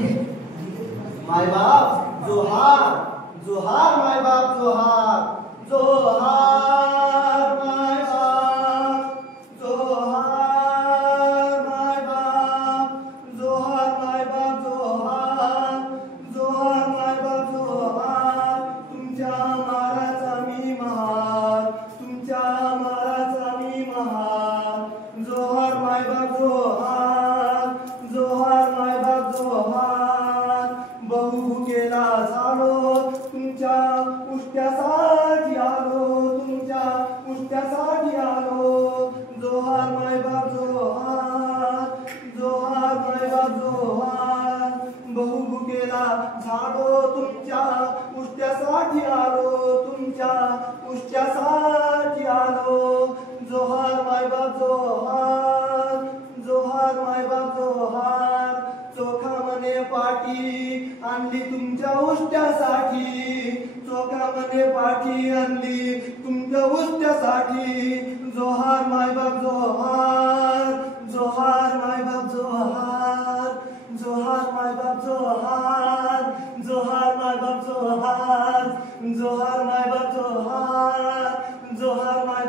माय बाप जोहार, जोहार माय बाप जोहार, जोहार माय बाप, जोहार माय बाप, जोहार माय बाप, जोहार, जोहार माय बाप जोहार. तुमच्या माराचा मी महार, तुमच्या माराचा मी महार. जोहार माय बाप जोहार, जोहार माय बाप जोहार. बहु भुकेला झालो तुमच्या उष्ट्यासाठी आलो, तुमच्या उष्ट्यासाठी आलो. जोहार माय बाप जोहार, जोहार माय बाप जोहार. बहु भुकेला झालो तुमच्या उष्ट्यासाठी आलो, तुमच्या उष्ट्यासाठी आलो. जोहार माय बाप जोहार, जोहार माय बाप जोहार. चोखा मने पाठी आणली तुमच्या उष्ट्यासाठी, चोखा मने पाठी आणली तुमच्या उष्ट्यासाठी. जोहार माय बाप जोहार, जोहार माय बाप जोहार, जोहार माय बाप जोहार, जोहार माय बाप जोहार, जोहार माय बाप जोहार, जोहार माय